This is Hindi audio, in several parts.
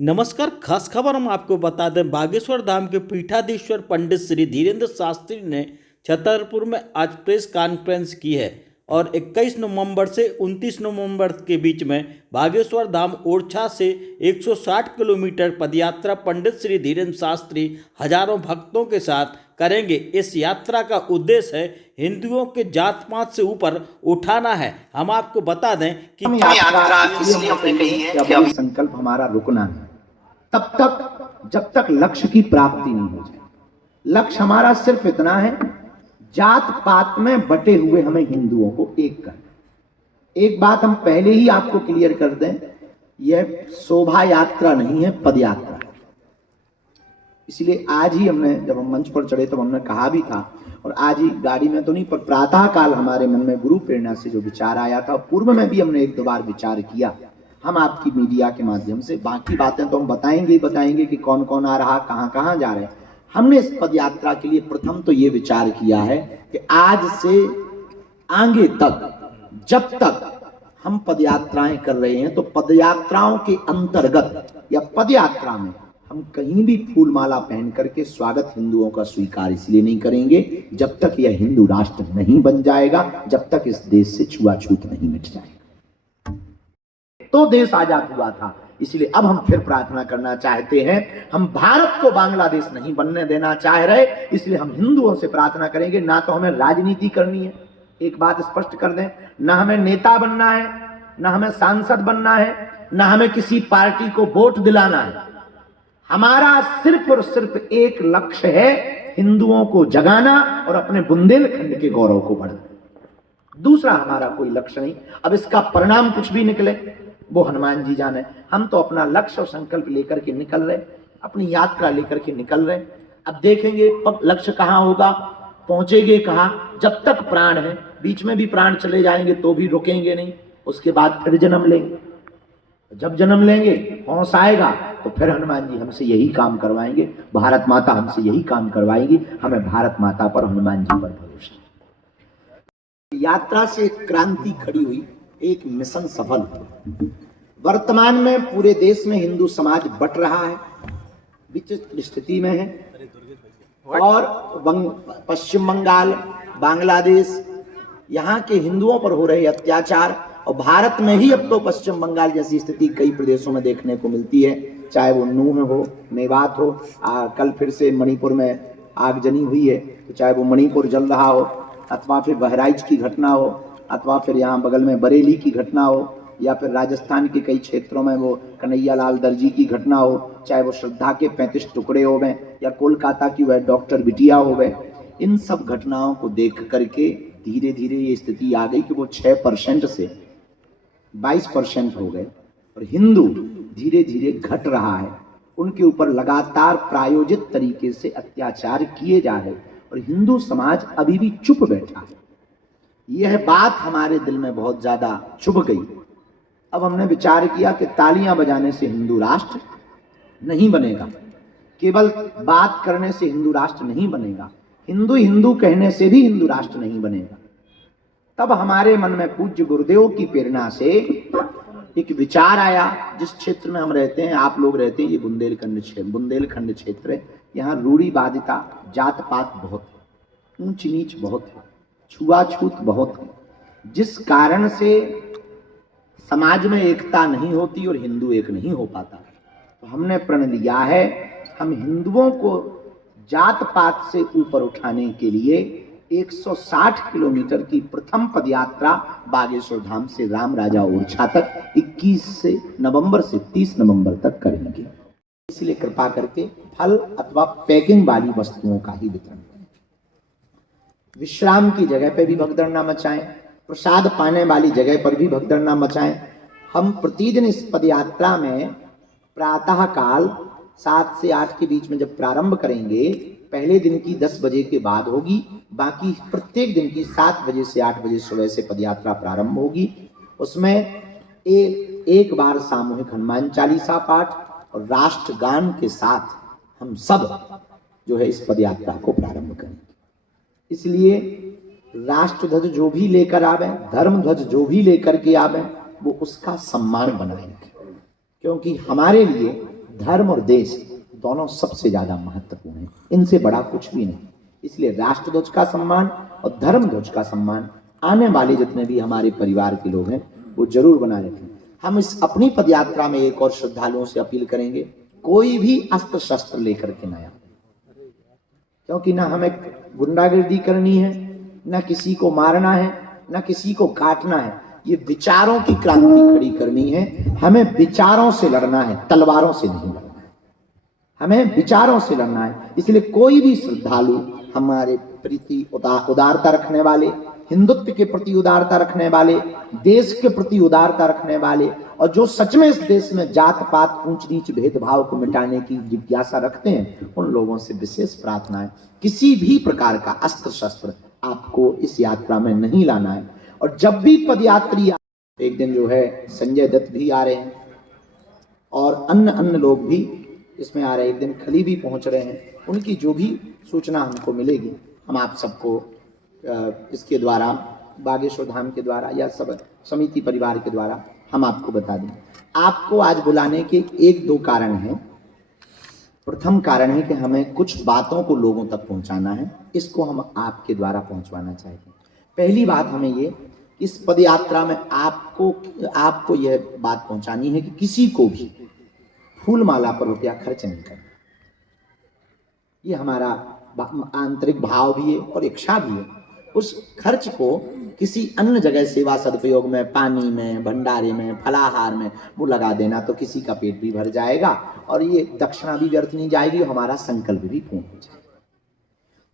नमस्कार। खास खबर हम आपको बता दें, बागेश्वर धाम के पीठाधीश्वर पंडित श्री धीरेन्द्र शास्त्री ने छतरपुर में आज प्रेस कॉन्फ्रेंस की है और 21 नवंबर से 29 नवंबर के बीच में बागेश्वर धाम ओरछा से 160 किलोमीटर पदयात्रा पंडित श्री धीरेन्द्र शास्त्री हजारों भक्तों के साथ करेंगे। इस यात्रा का उद्देश्य है हिंदुओं के जात पात से ऊपर उठाना है। हम आपको बता दें कि यात्रा इसलिए हमने कही है कि अभी संकल्प हमारा रुकना नहीं तब तक जब तक लक्ष्य की प्राप्ति नहीं हो जाए। लक्ष्य हमारा सिर्फ इतना है, जात पात में बटे हुए हमें हिंदुओं को एक करना। एक बात हम पहले ही आपको क्लियर कर दें, यह शोभा यात्रा नहीं है, पद यात्रा है। इसलिए आज ही हमने, जब हम मंच पर चढ़े तो हमने कहा भी था, और आज ही गाड़ी में तो नहीं पर प्रातः काल हमारे मन में गुरु प्रेरणा से जो विचार आया था, पूर्व में भी हमने एक दो बार विचार किया। हम आपकी मीडिया के माध्यम से बाकी बातें तो हम बताएंगे कि कौन कौन आ रहा, कहां जा रहे हैं। हमने इस पद यात्रा के लिए प्रथम तो ये विचार किया है कि आज से आगे तक जब तक हम पद यात्राएं कर रहे हैं, तो पद यात्राओं के अंतर्गत या पद यात्रा में हम कहीं भी फूल माला पहन करके स्वागत हिंदुओं का स्वीकार इसलिए नहीं करेंगे जब तक यह हिंदू राष्ट्र नहीं बन जाएगा, जब तक इस देश से छुआछूत नहीं मिट जाएगा। तो देश आजाद हुआ था, इसलिए अब हम फिर प्रार्थना करना चाहते हैं। हम भारत को बांग्लादेश नहीं बनने देना चाह रहे, इसलिए हम हिंदुओं से प्रार्थना करेंगे। ना तो हमें राजनीति करनी है, एक बात स्पष्ट कर दें, ना हमें नेता बनना है, ना हमें सांसद बनना है, ना हमें किसी पार्टी को वोट दिलाना है। हमारा सिर्फ और सिर्फ एक लक्ष्य है, हिंदुओं को जगाना और अपने बुंदेलखंड के गौरव को बढ़ाना। दूसरा हमारा कोई लक्ष्य नहीं। अब इसका परिणाम कुछ भी निकले वो हनुमान जी जाने। हम तो अपना लक्ष्य और संकल्प लेकर के निकल रहे, अपनी यात्रा लेकर के निकल रहे। अब देखेंगे लक्ष्य कहाँ होगा, पहुंचेंगे कहाँ। जब तक प्राण है, बीच में भी प्राण चले जाएंगे तो भी रुकेंगे नहीं। उसके बाद फिर जन्म लेंगे, जब जन्म लेंगे होश आएगा तो फिर हनुमान जी हमसे यही काम करवाएंगे, भारत माता हमसे यही काम करवाएगी। हमें भारत माता पर, हनुमान जी पर भरोसा। यात्रा से क्रांति खड़ी हुई, एक मिशन सफल हुआ। वर्तमान में पूरे देश में हिंदू समाज बट रहा है, विचित्र स्थिति में है, और पश्चिम बंगाल, बांग्लादेश, यहाँ के हिंदुओं पर हो रहे अत्याचार, और भारत में ही अब तो पश्चिम बंगाल जैसी स्थिति कई प्रदेशों में देखने को मिलती है, चाहे वो नूह हो, मेवात हो, कल फिर से मणिपुर में आगजनी हुई है, तो चाहे वो मणिपुर जल रहा हो, अथवा फिर बहराइच की घटना हो, अथवा फिर यहाँ बगल में बरेली की घटना हो, या फिर राजस्थान के कई क्षेत्रों में वो कन्हैया लाल दर्जी की घटना हो, चाहे वो श्रद्धा के 35 टुकड़े हो गए, या कोलकाता की वह डॉक्टर बिटिया हो गए। इन सब घटनाओं को देख करके धीरे धीरे ये स्थिति आ गई कि वो 6% से 22% हो गए, और हिंदू धीरे धीरे घट रहा है। उनके ऊपर लगातार प्रायोजित तरीके से अत्याचार किए जा रहे, और हिंदू समाज अभी भी चुप बैठा है। यह बात हमारे दिल में बहुत ज्यादा चुभ गई। अब हमने विचार किया कि तालियां बजाने से हिंदू राष्ट्र नहीं बनेगा, केवल बात करने से हिंदू राष्ट्र नहीं बनेगा, हिंदू हिंदू कहने से भी हिंदू राष्ट्र नहीं बनेगा। तब हमारे मन में पूज्य गुरुदेव की प्रेरणा से एक विचार आया। जिस क्षेत्र में हम रहते हैं, आप लोग रहते हैं, ये बुंदेलखंड क्षेत्र है। यहाँ रूढ़िवादिता, जात पात बहुत है, ऊंच नीच बहुत है, छुआछूत बहुत है, जिस कारण से समाज में एकता नहीं होती और हिंदू एक नहीं हो पाता। तो हमने प्रण लिया है, हम हिंदुओं को जात पात से ऊपर उठाने के लिए 160 किलोमीटर की प्रथम पदयात्रा बागेश्वर धाम से राम राजा ओरछा तक 21 नवंबर से 30 नवंबर तक करेंगे। इसलिए कृपा करके फल अथवा पैकिंग वाली वस्तुओं का ही वितरण करें। विश्राम की जगह पे भी भगदड़ ना मचाएं, प्रसाद पाने वाली जगह पर भी भगदड़ ना मचाएं। हम प्रतिदिन इस पदयात्रा में प्रातः काल 7 से 8 के बीच में जब प्रारंभ करेंगे, पहले दिन की 10 बजे के बाद होगी, बाकी प्रत्येक दिन की 7 बजे से 8 बजे सुबह से पदयात्रा प्रारंभ होगी। उसमें एक बार सामूहिक हनुमान चालीसा पाठ और राष्ट्रगान के साथ हम सब जो है इस पदयात्रा को प्रारंभ करेंगे। इसलिए राष्ट्रध्वज जो भी लेकर आवे, धर्म ध्वज जो भी लेकर के आवे, वो उसका सम्मान बनाएंगे, क्योंकि हमारे लिए धर्म और देश दोनों सबसे ज्यादा महत्वपूर्ण है, इनसे बड़ा कुछ भी नहीं। इसलिए राष्ट्र ध्वज का सम्मान और धर्म ध्वज का सम्मान आने वाले जितने भी हमारे परिवार के लोग हैं वो जरूर बनाए रखें। हम इस अपनी पदयात्रा में एक और श्रद्धालुओं से अपील करेंगे, कोई भी अस्त्र शस्त्र लेकर के ना आए, क्योंकि ना हमें गुंडागर्दी करनी है, ना किसी को मारना है, ना किसी को काटना है। ये विचारों की क्रांति खड़ी करनी है, हमें विचारों से लड़ना है, तलवारों से नहीं लड़ना है, हमें विचारों से लड़ना है। इसलिए कोई भी श्रद्धालु हमारे प्रति उदारता रखने वाले, हिंदुत्व के प्रति उदारता रखने वाले, देश के प्रति उदारता रखने वाले और जो सच में इस देश में जात पात ऊंच नीच भेदभाव को मिटाने की जिज्ञासा रखते हैं, उन लोगों से विशेष प्रार्थना है, किसी भी प्रकार का अस्त्र शस्त्र आपको इस यात्रा में नहीं लाना है। और जब भी पदयात्री, एक दिन जो है संजय दत्त भी आ रहे हैं और अन्य लोग भी इसमें आ रहे हैं, एक दिन खली भी पहुंच रहे हैं, उनकी जो भी सूचना हमको मिलेगी हम आप सबको इसके द्वारा, बागेश्वर धाम के द्वारा या सब समिति परिवार के द्वारा हम आपको बता दें। आपको आज बुलाने के एक दो कारण हैं। प्रथम कारण है कि हमें कुछ बातों को लोगों तक पहुंचाना है, इसको हम आपके द्वारा पहुंचवाना चाहते हैं। पहली बात हमें ये, इस पदयात्रा में आपको यह बात पहुंचानी है कि किसी को भी फूल माला पर रुपया खर्च नहीं करना। ये हमारा आंतरिक भाव भी है और इच्छा भी है। उस खर्च को किसी अन्य जगह सेवा सदुपयोग में, पानी में, भंडारे में, फलाहार में वो लगा देना तो किसी का पेट भी भर जाएगा और ये दक्षिणा भी व्यर्थ नहीं जाएगी, हमारा संकल्प भी पूर्ण हो जाएगा।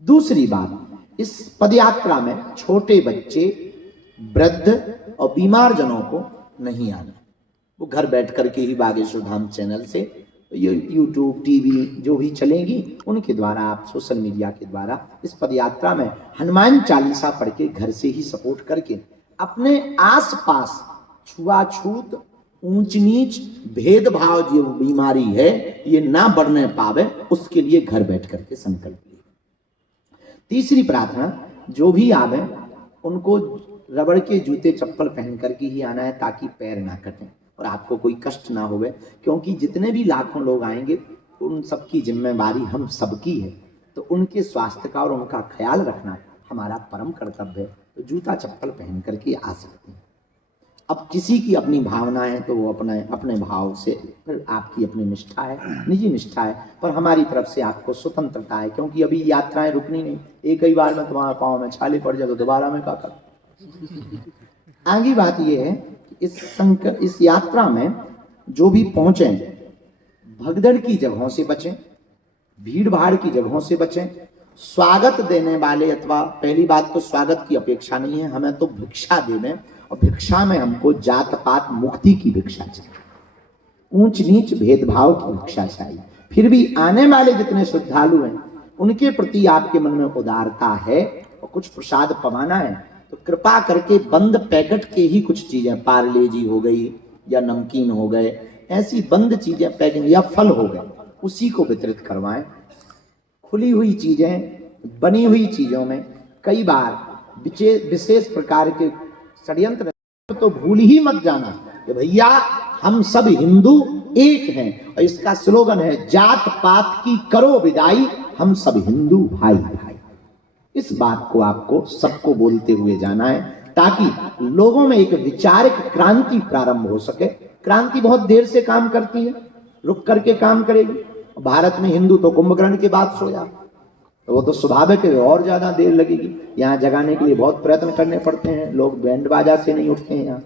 दूसरी बात, इस पदयात्रा में छोटे बच्चे, वृद्ध और बीमार जनों को नहीं आना। वो घर बैठ करके ही बागेश्वर धाम चैनल से, यूट्यूब, टीवी जो भी चलेंगी उनके द्वारा, आप सोशल मीडिया के द्वारा इस पदयात्रा में हनुमान चालीसा पढ़ के घर से ही सपोर्ट करके अपने आसपास छुआछूत, ऊंच नीच, भेदभाव जो बीमारी है ये ना बढ़ने पावे, उसके लिए घर बैठ करके संकल्प लिए। तीसरी प्रार्थना, जो भी आवे उनको रबड़ के जूते चप्पल पहन करके ही आना है ताकि पैर ना कटें और आपको कोई कष्ट ना होवे, क्योंकि जितने भी लाखों लोग आएंगे उन सबकी जिम्मेवारी हम सबकी है, तो उनके स्वास्थ्य का और उनका ख्याल रखना हमारा परम कर्तव्य है। तो जूता चप्पल पहन करके आ सकते हैं। अब किसी की अपनी भावना है तो वो अपने भाव से, फिर आपकी अपनी निष्ठा है, निजी निष्ठा है, पर हमारी तरफ से आपको स्वतंत्रता है, क्योंकि अभी यात्राएं रुकनी नहीं। एक ही बार में तुम्हारे पाँव में छाले पड़ जाए तो दोबारा में क्या कर। आगे बात यह है कि इस यात्रा में जो भी पहुंचे, भगदड़ की जगहों से बचें, भीड़ भाड़ की जगहों से बचें। स्वागत देने वाले, अथवा पहली बात तो स्वागत की अपेक्षा नहीं है, हमें तो भिक्षा देने, और भिक्षा में हमको जात पात मुक्ति की भिक्षा चाहिए, ऊंच नीच भेदभाव की भिक्षा चाहिए। फिर भी आने वाले जितने श्रद्धालु हैं उनके प्रति आपके मन में उदारता है और कुछ प्रसाद पवाना है तो कृपा करके बंद पैकेट के ही कुछ चीजें, पार्ले जी हो गई या नमकीन हो गए, ऐसी बंद चीजें पैकिंग या फल हो गए, उसी को वितरित करवाएं। खुली हुई चीजें, बनी हुई चीजों में कई बार विशेष प्रकार के षड्यंत्र, तो भूल ही मत जाना कि भैया हम सब हिंदू एक हैं, और इसका स्लोगन है जात पात की करो विदाई, हम सब हिंदू भाई भाई। इस बात को आपको सबको बोलते हुए जाना है ताकि लोगों में एक विचारिक क्रांति प्रारंभ हो सके। क्रांति बहुत देर से काम करती है, रुक करके काम करेगी। भारत में हिंदू तो कुंभकर्ण के बाद सोया, तो वो तो स्वाभाविक है, और ज्यादा देर लगेगी। यहाँ जगाने के लिए बहुत प्रयत्न करने पड़ते हैं, लोग बैंड बाजा से नहीं उठते हैं यहाँ,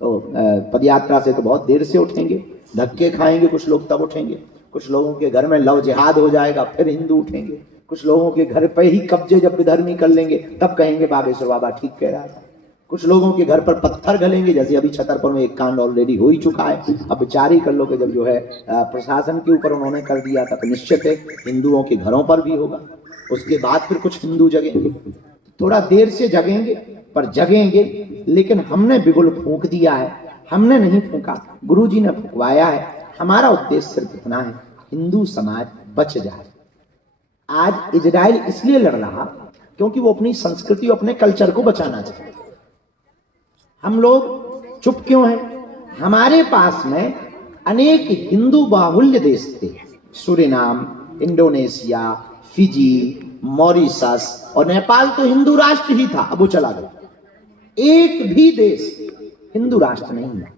तो पदयात्रा से तो बहुत देर से उठेंगे, धक्के खाएंगे कुछ लोग तब उठेंगे, कुछ लोगों के घर में लव जिहाद हो जाएगा फिर हिंदू उठेंगे, कुछ लोगों के घर पे ही कब्जे जब विधर्मी कर लेंगे तब कहेंगे बागेश्वर बाबा ठीक कह रहा था, कुछ लोगों के घर पर पत्थर घलेंगे, जैसे अभी छतरपुर में एक कांड ऑलरेडी हो ही चुका है। अब विचार ही कर लो कि जब जो है प्रशासन के ऊपर उन्होंने कर दिया था तो निश्चित है हिंदुओं के घरों पर भी होगा। उसके बाद फिर कुछ हिंदू जगेंगे, थोड़ा देर से जगेंगे पर जगेंगे, लेकिन हमने बिगुल फूंक दिया है, हमने नहीं फूंका, गुरुजी ने फूंकवाया है। हमारा उद्देश्य सिर्फ इतना है, हिंदू समाज बच जाए। आज इजराइल इसलिए लड़ रहा क्योंकि वो अपनी संस्कृति, अपने कल्चर को बचाना चाहता है। हम लोग चुप क्यों हैं? हमारे पास में अनेक हिंदू बाहुल्य देश थे, सूरीनाम, इंडोनेशिया, फिजी, मॉरिशस और नेपाल तो हिंदू राष्ट्र ही था, अब वो चला गया। एक भी देश हिंदू राष्ट्र नहीं है।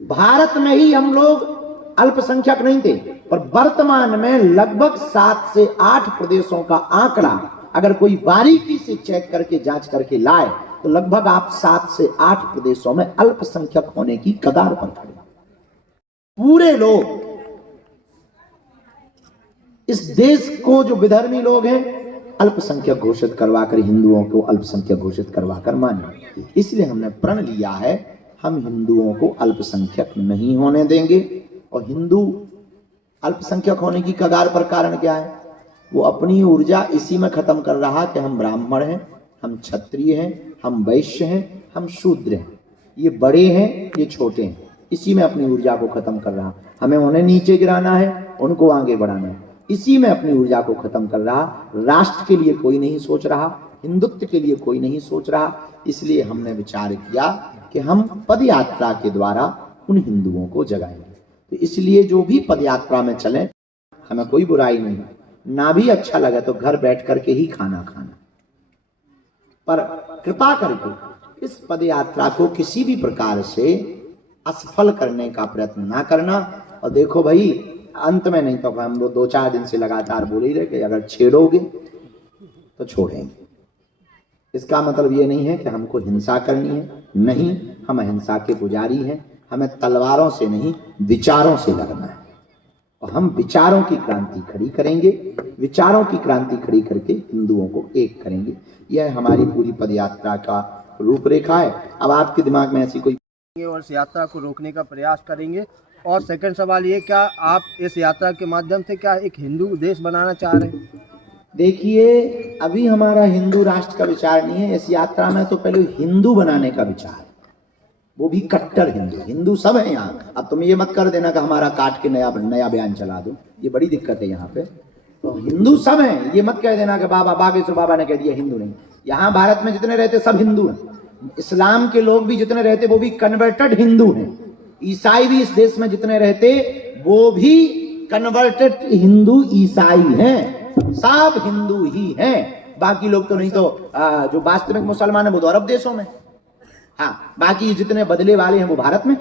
भारत में ही हम लोग अल्पसंख्यक नहीं थे, पर वर्तमान में लगभग 7 से 8 प्रदेशों का आंकड़ा अगर कोई बारीकी से चेक करके जांच करके लाए तो लगभग आप 7 से 8 प्रदेशों में अल्पसंख्यक होने की कगार पर खड़े। पूरे लोग इस देश को, जो विधर्मी लोग हैं, अल्पसंख्यक घोषित करवाकर, हिंदुओं को अल्पसंख्यक घोषित करवाकर माने। इसलिए हमने प्रण लिया है, हम हिंदुओं को अल्पसंख्यक नहीं होने देंगे। और हिंदू अल्पसंख्यक होने की कगार पर कारण क्या है? वो अपनी ऊर्जा इसी में खत्म कर रहा कि हम ब्राह्मण हैं, हम क्षत्रिय हैं, हम वैश्य हैं, हम शूद्र हैं, ये बड़े हैं, ये छोटे हैं, इसी में अपनी ऊर्जा को खत्म कर रहा। हमें उन्हें नीचे गिराना है, उनको आगे बढ़ाना है, इसी में अपनी ऊर्जा को खत्म कर रहा। राष्ट्र के लिए कोई नहीं सोच रहा, हिंदुत्व के लिए कोई नहीं सोच रहा। इसलिए हमने विचार किया कि हम पदयात्रा के द्वारा उन हिंदुओं को जगाएंगे। तो इसलिए जो भी पदयात्रा में चले, हमें कोई बुराई नहीं, ना भी अच्छा लगे तो घर बैठ करके ही खाना खाना, पर कृपा करके इस पदयात्रा को किसी भी प्रकार से असफल करने का प्रयत्न ना करना। और देखो भाई, अंत में नहीं तो हम लोग 2-4 दिन से लगातार बोल ही रहे कि अगर छेड़ोगे तो छोड़ेंगे। इसका मतलब ये नहीं है कि हमको हिंसा करनी है, नहीं, हम अहिंसा के पुजारी हैं। हमें तलवारों से नहीं, विचारों से लड़ना है। और हम विचारों की क्रांति खड़ी करेंगे, विचारों की क्रांति खड़ी करके हिंदुओं को एक करेंगे। यह हमारी पूरी पदयात्रा का रूपरेखा है। अब आपके दिमाग में ऐसी कोई और इस यात्रा को रोकने का प्रयास करेंगे। और सेकंड सवाल ये, क्या आप इस यात्रा के माध्यम से क्या एक हिंदू देश बनाना चाह रहे हैं? देखिए, अभी हमारा हिंदू राष्ट्र का विचार नहीं है। इस यात्रा में तो पहले हिंदू बनाने का विचार है, वो भी कट्टर हिंदू। हिंदू सब है यहाँ। अब तुम ये मत कर देना कि हमारा काट के नया बयान चला दो, ये बड़ी दिक्कत है यहाँ पे। तो हिंदू सब हैं, ये मत कह देना कि बाबा बागेश्वर बाबा ने कह दिया हिंदू नहीं। यहाँ भारत में जितने रहते सब हिंदू हैं। इस्लाम के लोग भी जितने रहते वो भी कन्वर्टेड हिंदू हैं। ईसाई भी इस देश में जितने रहते वो भी कन्वर्टेड हिंदू ईसाई हैं। सब हिंदू ही हैं। बाकी लोग तो नहीं तो जो वास्तविक मुसलमान है वो तो अरब देशों में, हाँ, बाकी जितने बदले वाले हैं वो भारत में।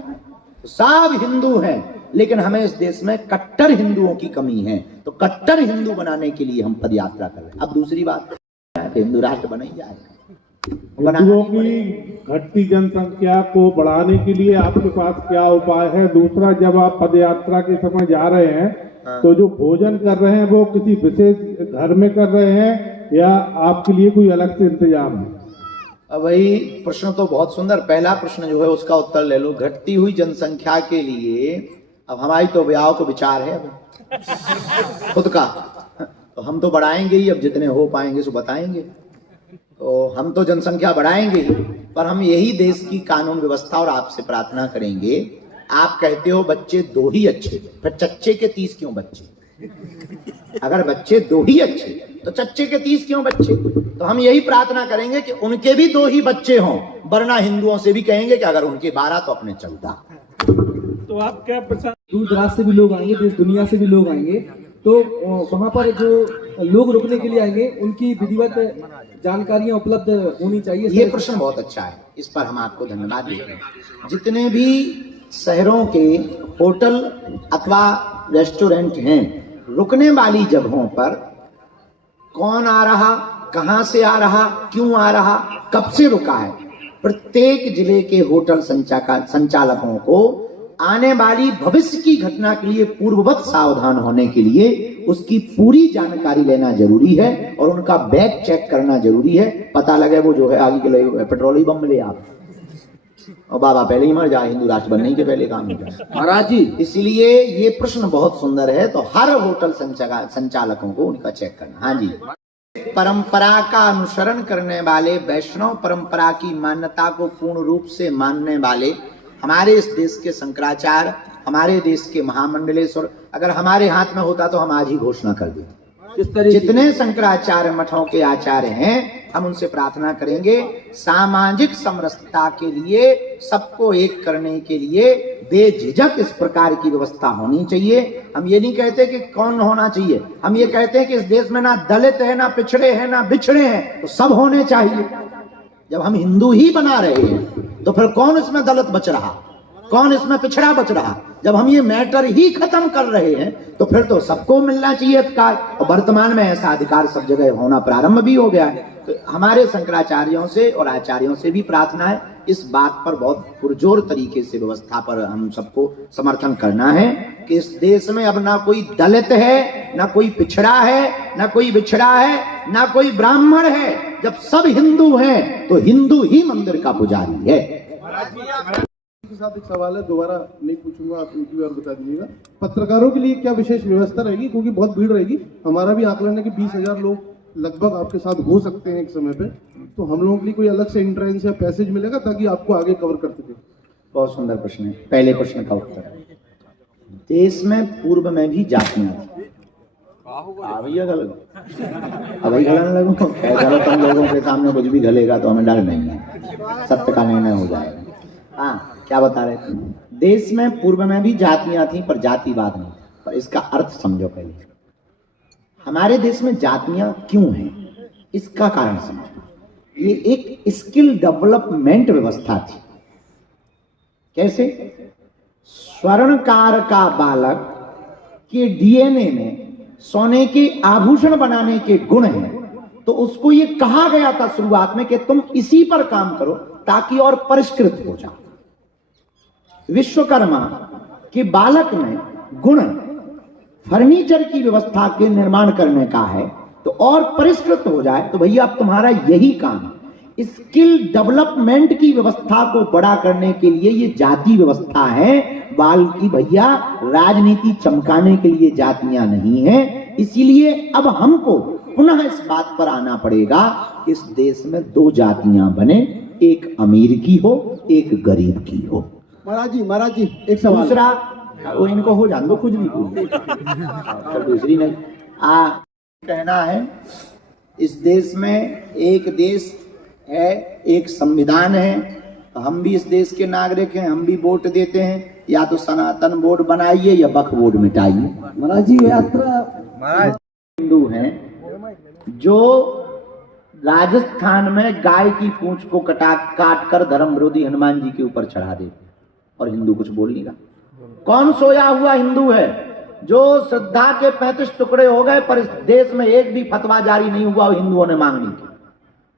सब हिंदू हैं, लेकिन हमें इस देश में कट्टर हिंदुओं की कमी है। तो कट्टर हिंदू बनाने के लिए हम पदयात्रा कर रहे हैं। अब दूसरी बात, हिंदू राष्ट्र बना ही जाएगा। हिंदुओं की घटती जनसंख्या को बढ़ाने के लिए आपके पास क्या उपाय है? दूसरा, जब आप पदयात्रा के समय जा रहे हैं तो जो भोजन कर रहे हैं वो किसी विशेष घर में कर रहे हैं या आपके लिए कोई अलग से इंतजाम है? वही प्रश्न तो बहुत सुंदर। पहला प्रश्न जो है उसका उत्तर ले लो। घटती हुई जनसंख्या के लिए अब हमारी तो ब्याह को विचार है अब खुद का, तो हम तो बढ़ाएंगे ही। अब जितने हो पाएंगे सो बताएंगे। तो हम तो जनसंख्या बढ़ाएंगे ही, पर हम यही देश की कानून व्यवस्था और आपसे प्रार्थना करेंगे। आप कहते हो बच्चे 2 ही अच्छे, फिर चच्चे के 30 क्यों बच्चे? अगर बच्चे 2 ही अच्छे तो चच्चे के 30 क्यों बच्चे? तो हम यही प्रार्थना करेंगे कि उनके भी 2 ही बच्चे हों, वरना हिंदुओं से भी कहेंगे कि अगर उनके 12 तो अपने 14। तो आप क्या दूर दराज से भी लोग आएंगे, देश दुनिया से भी लोग आएंगे, तो वहाँ पर जो लोग रुकने के लिए आएंगे उनकी विधिवत जानकारियां उपलब्ध होनी चाहिए। ये प्रश्न बहुत अच्छा है, इस पर हम आपको धन्यवाद देते हैं। जितने भी शहरों के होटल अथवा रेस्टोरेंट हैं, रुकने वाली जगहों पर कौन आ रहा, कहां से आ रहा, क्यों आ रहा, कब से रुका है, प्रत्येक जिले के होटल संचालकों को आने वाली भविष्य की घटना के लिए पूर्ववत सावधान होने के लिए उसकी पूरी जानकारी लेना जरूरी है और उनका बैग चेक करना जरूरी है। पता लगे वो जो है आगे के लिए पेट्रोल ही बम ले आप और बाबा पहले ही मर जाए, हिंदू राष्ट्र बनने के पहले काम हो जाए महाराज जी। इसलिए ये प्रश्न बहुत सुंदर है। तो हर होटल संचालकों को उनका चेक करना। हाँ जी। परंपरा का अनुसरण करने वाले, वैष्णव परंपरा की मान्यता को पूर्ण रूप से मानने वाले हमारे इस देश के शंकराचार्य, हमारे देश के महामंडलेश्वर, अगर हमारे हाथ में होता तो हम आज ही घोषणा कर देते। किस तरह की- जितने शंकराचार्य मठों के आचार्य हैं, हम उनसे प्रार्थना करेंगे सामाजिक समरसता के लिए, सबको एक करने के लिए बेझिझक इस प्रकार की व्यवस्था होनी चाहिए। हम ये नहीं कहते कि कौन होना चाहिए, हम ये कहते हैं कि इस देश में ना दलित है, ना पिछड़े हैं, ना बिछड़े हैं, तो सब होने चाहिए। जब हम हिंदू ही बना रहे हैं तो फिर कौन इसमें दलित बच रहा, कौन इसमें पिछड़ा बच रहा? जब हम ये मैटर ही खत्म कर रहे हैं तो फिर तो सबको मिलना चाहिए अधिकार, और वर्तमान में ऐसा अधिकार सब जगह होना प्रारंभ भी हो गया है। तो हमारे शंकराचार्यों से और आचार्यों से भी प्रार्थना है, इस बात पर बहुत पुरजोर तरीके से व्यवस्था पर हम सबको समर्थन करना है कि इस देश में अब ना कोई दलित है, ना कोई पिछड़ा है, ना कोई बिछड़ा है, ना कोई ब्राह्मण है। जब सब हिंदू हैं तो हिंदू ही मंदिर का पुजारी है। के साथ एक सवाल है, दोबारा नहीं पूछूंगा, आप इनकी भी और बता दीजिएगा। पत्रकारों के लिए क्या विशेष व्यवस्था रहेगी, क्योंकि बहुत भीड़ रहेगी? हमारा भी आकलन है कि 20,000 लोग लगभग आपके साथ हो सकते हैं एक समय पे, तो हम लोगों के लिए कोई अलग से एंट्रेंस या पैसेज मिलेगा ताकि आपको आगे कवर कर सके? बहुत सुंदर प्रश्न है। पहले प्रश्न का उत्तर, देश में पूर्व में भी जातियां थी। भैया गलो, अभी गलने लगो, तुम लोगों के सामने कुछ भी गलेगा तो हमें डर नहीं है, सत्य का निर्णय हो जाएगा। हाँ, क्या बता रहे थे? देश में पूर्व में भी जातियां थी पर जातिवाद नहीं था। पर इसका अर्थ समझो पहले, हमारे देश में जातियां क्यों हैं, इसका कारण समझो। ये एक स्किल डेवलपमेंट व्यवस्था थी। कैसे? स्वर्णकार का बालक के डीएनए में सोने के आभूषण बनाने के गुण हैं, तो उसको ये कहा गया था शुरुआत में कि तुम इसी पर काम करो ताकि और परिष्कृत हो जाओ। विश्वकर्मा के बालक में गुण फर्नीचर की व्यवस्था के निर्माण करने का है, तो और परिष्कृत हो जाए, तो भैया अब तुम्हारा यही काम है। स्किल डेवलपमेंट की व्यवस्था को बड़ा करने के लिए ये जाति व्यवस्था है, बाल की भैया राजनीति चमकाने के लिए जातियां नहीं है। इसीलिए अब हमको पुनः इस बात पर आना पड़ेगा कि इस देश में दो जातियां बने, एक अमीर की हो, एक गरीब की हो। महाराज जी एक सवाल। दूसरा, वो इनको हो जान दो, कुछ भी बोल, दूसरी नहीं। कहना है इस देश में एक देश है, एक संविधान है, तो हम भी इस देश के नागरिक हैं, हम भी वोट देते हैं। या तो सनातन बोर्ड बनाइए या वक्फ बोर्ड मिटाइए। महाराज जी यात्रा हिंदू हैं जो राजस्थान में गाय की पूंछ को काट कर धर्म विरोधी हनुमान जी के ऊपर चढ़ा देते, और हिंदू कुछ बोल नहीं रहा। कौन सोया हुआ हिंदू है जो श्रद्धा के 35 टुकड़े हो गए पर इस देश में एक भी फतवा जारी नहीं हुआ हिंदुओं ने मांगने की?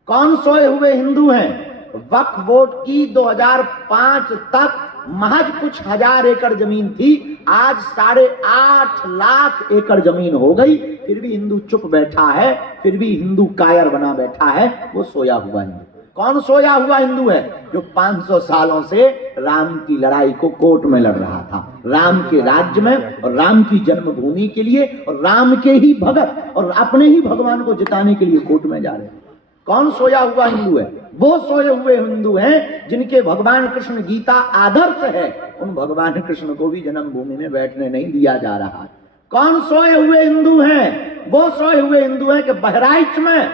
कौन सोए हुए हिंदू हैं? वक्फ बोर्ड की 2005 तक महज कुछ हजार एकड़ जमीन थी, आज 8.5 लाख एकड़ जमीन हो गई, फिर भी हिंदू चुप बैठा है, फिर भी हिंदू कायर बना बैठा है। वो सोया हुआ हिंदू। कौन सोया हुआ हिंदू है? जो 500 सालों से राम की लड़ाई को कोर्ट में लड़ रहा था, राम के राज्य में और राम की जन्मभूमि के लिए, और राम के ही भगत और अपने ही भगवान को जिताने के लिए कोर्ट में जा रहे हैं। कौन सोया हुआ हिंदू है? वो सोए हुए हिंदू हैं जिनके भगवान कृष्ण गीता आदर्श है, उन भगवान कृष्ण को भी जन्मभूमि में बैठने नहीं दिया जा रहा है। कौन सोए हुए हिंदू हैं? वो सोए हुए हिंदू हैं कि बहराइच में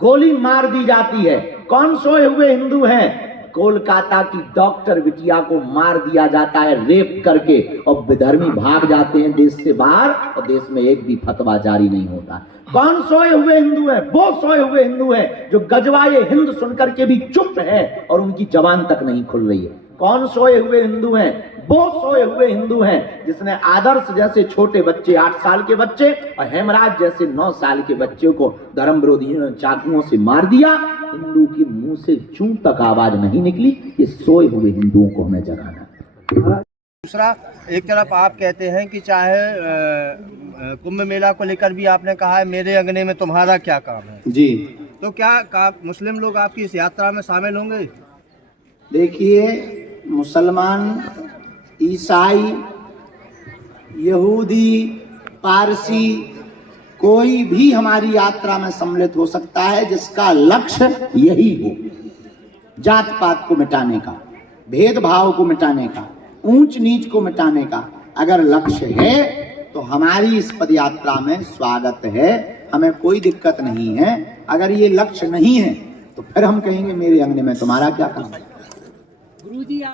गोली मार दी जाती है। कौन सोए हुए हिंदू हैं? कोलकाता की डॉक्टर बिटिया को मार दिया जाता है रेप करके, और विधर्मी भाग जाते हैं देश से बाहर, और देश में एक भी फतवा जारी नहीं होता। कौन सोए हुए हिंदू है? वो सोए हुए हिंदू हैं जो गजवाए हिंद सुनकर के भी चुप है और उनकी जबान तक नहीं खुल रही है। कौन सोए हुए हिंदू हैं? वो सोए हुए हिंदू हैं जिसने आदर्श जैसे छोटे बच्चे, 8 साल के बच्चे, और हेमराज जैसे 9 साल के बच्चे को धर्म विरोधियों ने चाकुओं से मार दिया। हिंदू के मुंह से चूं तक आवाज नहीं निकली। ये सोए हुए हिंदुओं को हमें जगाना है। दूसरा, एक तरफ आप कहते हैं कि चाहे कुंभ मेला को लेकर भी आपने कहा है मेरे अंगने में तुम्हारा क्या काम है जी, तो क्या मुस्लिम लोग आपकी इस यात्रा में शामिल होंगे? देखिए, मुसलमान, ईसाई, यहूदी, पारसी, कोई भी हमारी यात्रा में सम्मिलित हो सकता है जिसका लक्ष्य यही हो, जात पात को मिटाने का, भेदभाव को मिटाने का, ऊंच नीच को मिटाने का। अगर लक्ष्य है तो हमारी इस पदयात्रा में स्वागत है। हमें कोई दिक्कत नहीं है। अगर ये लक्ष्य नहीं है तो फिर हम कहेंगे मेरे अंगने में तुम्हारा क्या काम है।